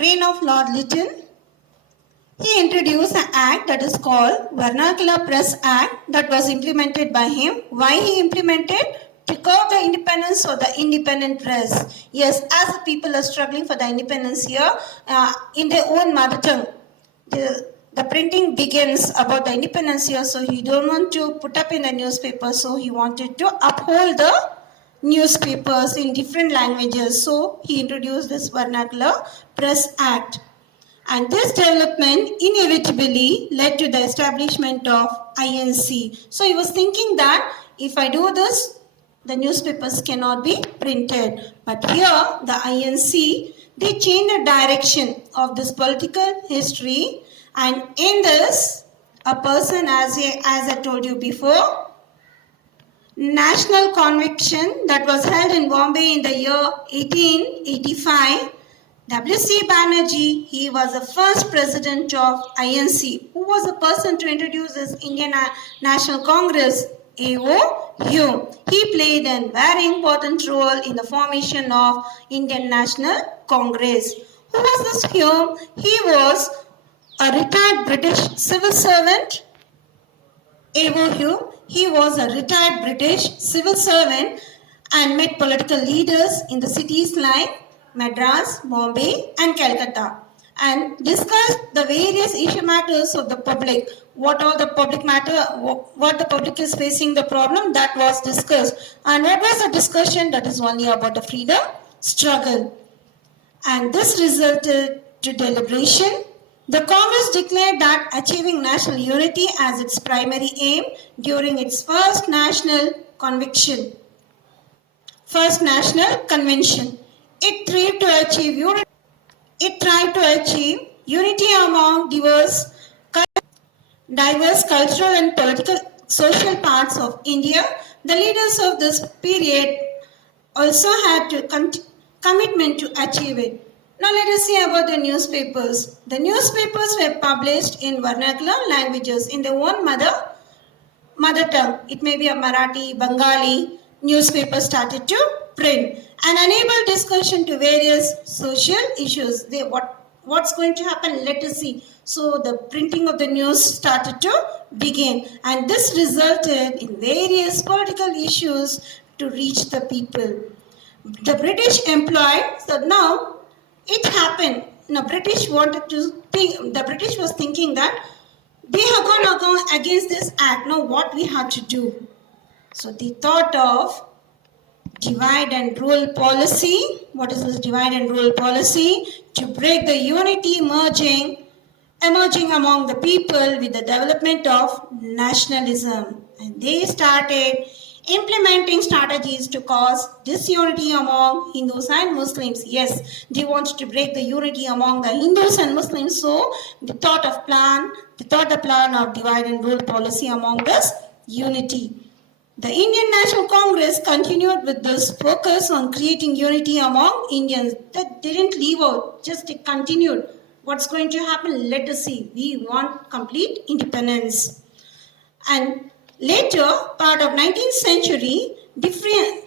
reign of Lord Lytton, he introduced an act that is called Vernacular Press Act that was implemented by him. Why he implemented? To curb the independence of the independent press. Yes, as the people are struggling for the independence here, in their own mother tongue, the printing begins about the independence here, so he don't want to put up in the newspaper, so he wanted to uphold the newspapers in different languages. So he introduced this Vernacular Press Act. And this development inevitably led to the establishment of INC. So he was thinking that if I do this, the newspapers cannot be printed. But here, the INC, they changed the direction of this political history. And in this, a person, as I told you before, national convention that was held in Bombay in the year 1885, W.C. Banerjee, he was the first president of INC. Who was the person to introduce this Indian National Congress? A.O. Hume. He played a very important role in the formation of Indian National Congress. Who was this Hume? He was a retired British civil servant. A.O. Hume. He was a retired British civil servant and met political leaders in the cities like Madras, Bombay and Calcutta, and discussed the various issue matters of the public. What all the public matter, what the public is facing the problem, that was discussed. And what was the discussion? That is only about the freedom struggle. And this resulted to deliberation. The Congress declared that achieving national unity as its primary aim during its first national convention. It tried to achieve unity among diverse cultural and political social parts of India. The leaders of this period also had to commitment to achieve it. Now let us see about the newspapers. The newspapers were published in vernacular languages in their own mother tongue. It may be a Marathi, Bengali. Newspapers started to print and enable discussion to various social issues. What's going to happen? Let us see. So the printing of the news started to begin, and this resulted in various political issues to reach the people. The British employed, so now it happened. Now the British was thinking that they have gone against this act. Now what we have to do? So they thought of divide and rule policy. What is this divide and rule policy? To break the unity emerging among the people with the development of nationalism. And they started implementing strategies to cause disunity among Hindus and Muslims. Yes, they wanted to break the unity among the Hindus and Muslims. So they thought the plan of divide and rule policy among this unity. The Indian National Congress continued with this focus on creating unity among Indians. That didn't leave out, just it continued. What's going to happen? Let us see. We want complete independence. And later, part of 19th century, difference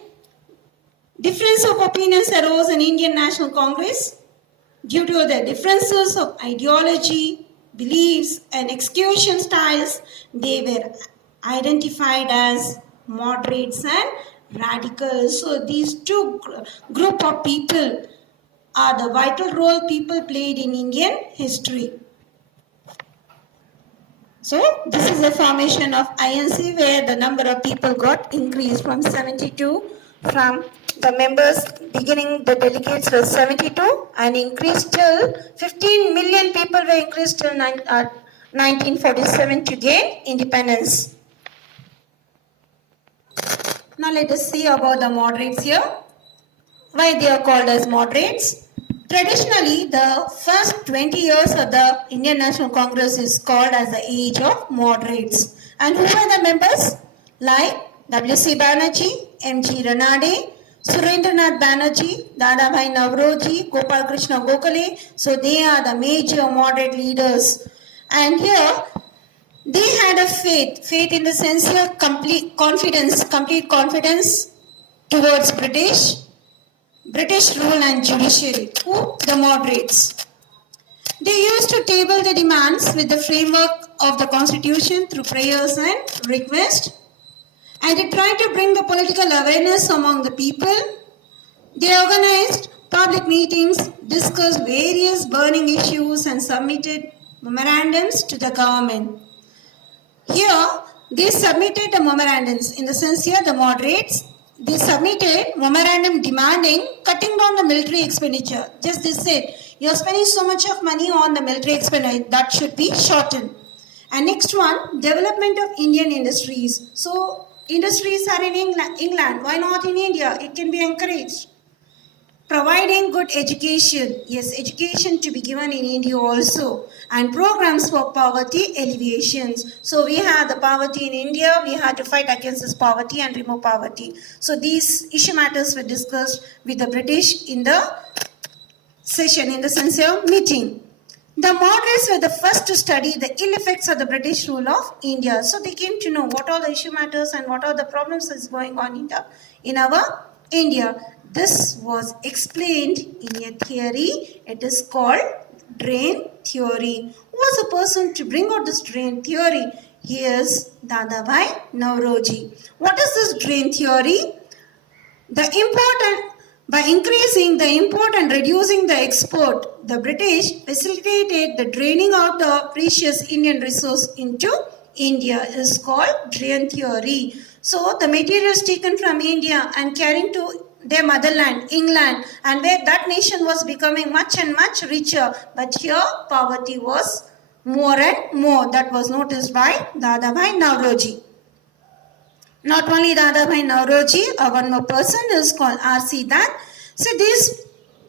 of opinions arose in Indian National Congress due to the differences of ideology, beliefs and execution styles. They were identified as moderates and radicals. So these two group of people are the vital role people played in Indian history. So this is the formation of INC, where the number of people got increased from 72, from the members beginning, the delegates were 72 and increased till 15 million people were increased till 1947 to gain independence. Now let us see about the moderates here. Why they are called as moderates? Traditionally, the first 20 years of the Indian National Congress is called as the age of moderates. And who are the members? Like W.C. Banerjee, M.G. Ranade, Surendranath Banerjee, Dadabhai Nauroji, Gopal Krishna Gokhale. So they are the major moderate leaders. And here, they had a faith in the sense of complete confidence towards British rule and judiciary. Who? The moderates. They used to table the demands with the framework of the constitution through prayers and requests. And they tried to bring the political awareness among the people. They organized public meetings, discussed various burning issues, and submitted memorandums to the government. Here, they submitted the memorandums. In the sense here, the moderates, they submitted memorandum demanding cutting down the military expenditure. Just they said, you are spending so much of money on the military expenditure, that should be shortened. And next one, development of Indian industries. So, industries are in England. Why not in India? It can be encouraged. Providing good education. Yes, education to be given in India also. And programs for poverty alleviations. So we have the poverty in India. We have to fight against this poverty and remove poverty. So these issue matters were discussed with the British in the session, in the sincere meeting. The moderates were the first to study the ill effects of the British rule of India. So they came to know what are the issue matters and what are the problems that's going on in our India. This was explained in a theory. It is called drain theory. Who was the person to bring out this drain theory? He is Dadabhai Naoroji. What is this drain theory? By increasing the import and reducing the export, the British facilitated the draining out the precious Indian resource into India. It is called drain theory. So the materials taken from India and carrying to their motherland, England, and where that nation was becoming much and much richer. But here poverty was more and more. That was noticed by Dadabhai Naoroji. Not only Dadabhai Naoroji, one more person is called R.C. Dutt. So these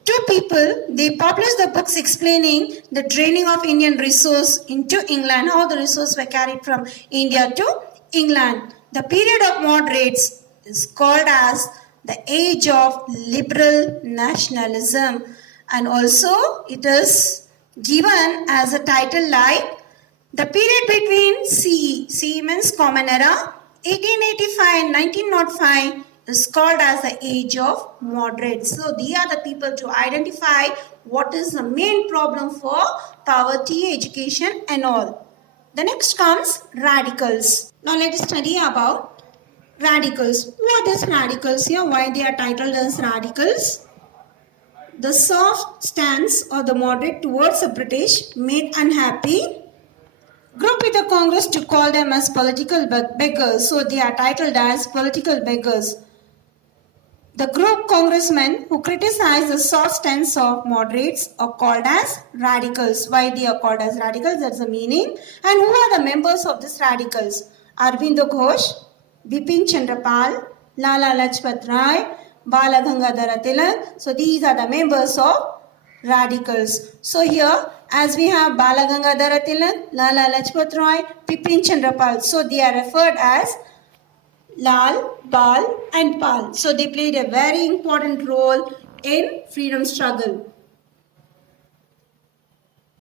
two people, they published the books explaining the draining of Indian resource into England, how the resources were carried from India to England. The period of moderates is called as the age of liberal nationalism, and also it is given as a title like the period between CE means Common Era, 1885 and 1905 is called as the age of moderates. So these are the people to identify what is the main problem for poverty, education and all. The next comes radicals. Now let us study about radicals. Who are these radicals here? Why they are titled as radicals? The soft stance of the moderate towards the British made unhappy group with the Congress to call them as political beggars. So they are titled as political beggars. The group congressmen who criticize the soft stance of moderates are called as radicals. Why they are called as radicals? That's the meaning. And who are the members of these radicals? Aurobindo Ghosh, Bipin Chandra Pal, Lala Lajpat Rai, Bala Gangadhara Tilak. So these are the members of radicals. So here, as we have Bala Gangadhara Tilak, Lala Lajpat Rai, Bipin Chandra Pal. So they are referred as Lal, Bal and Pal. So they played a very important role in freedom struggle.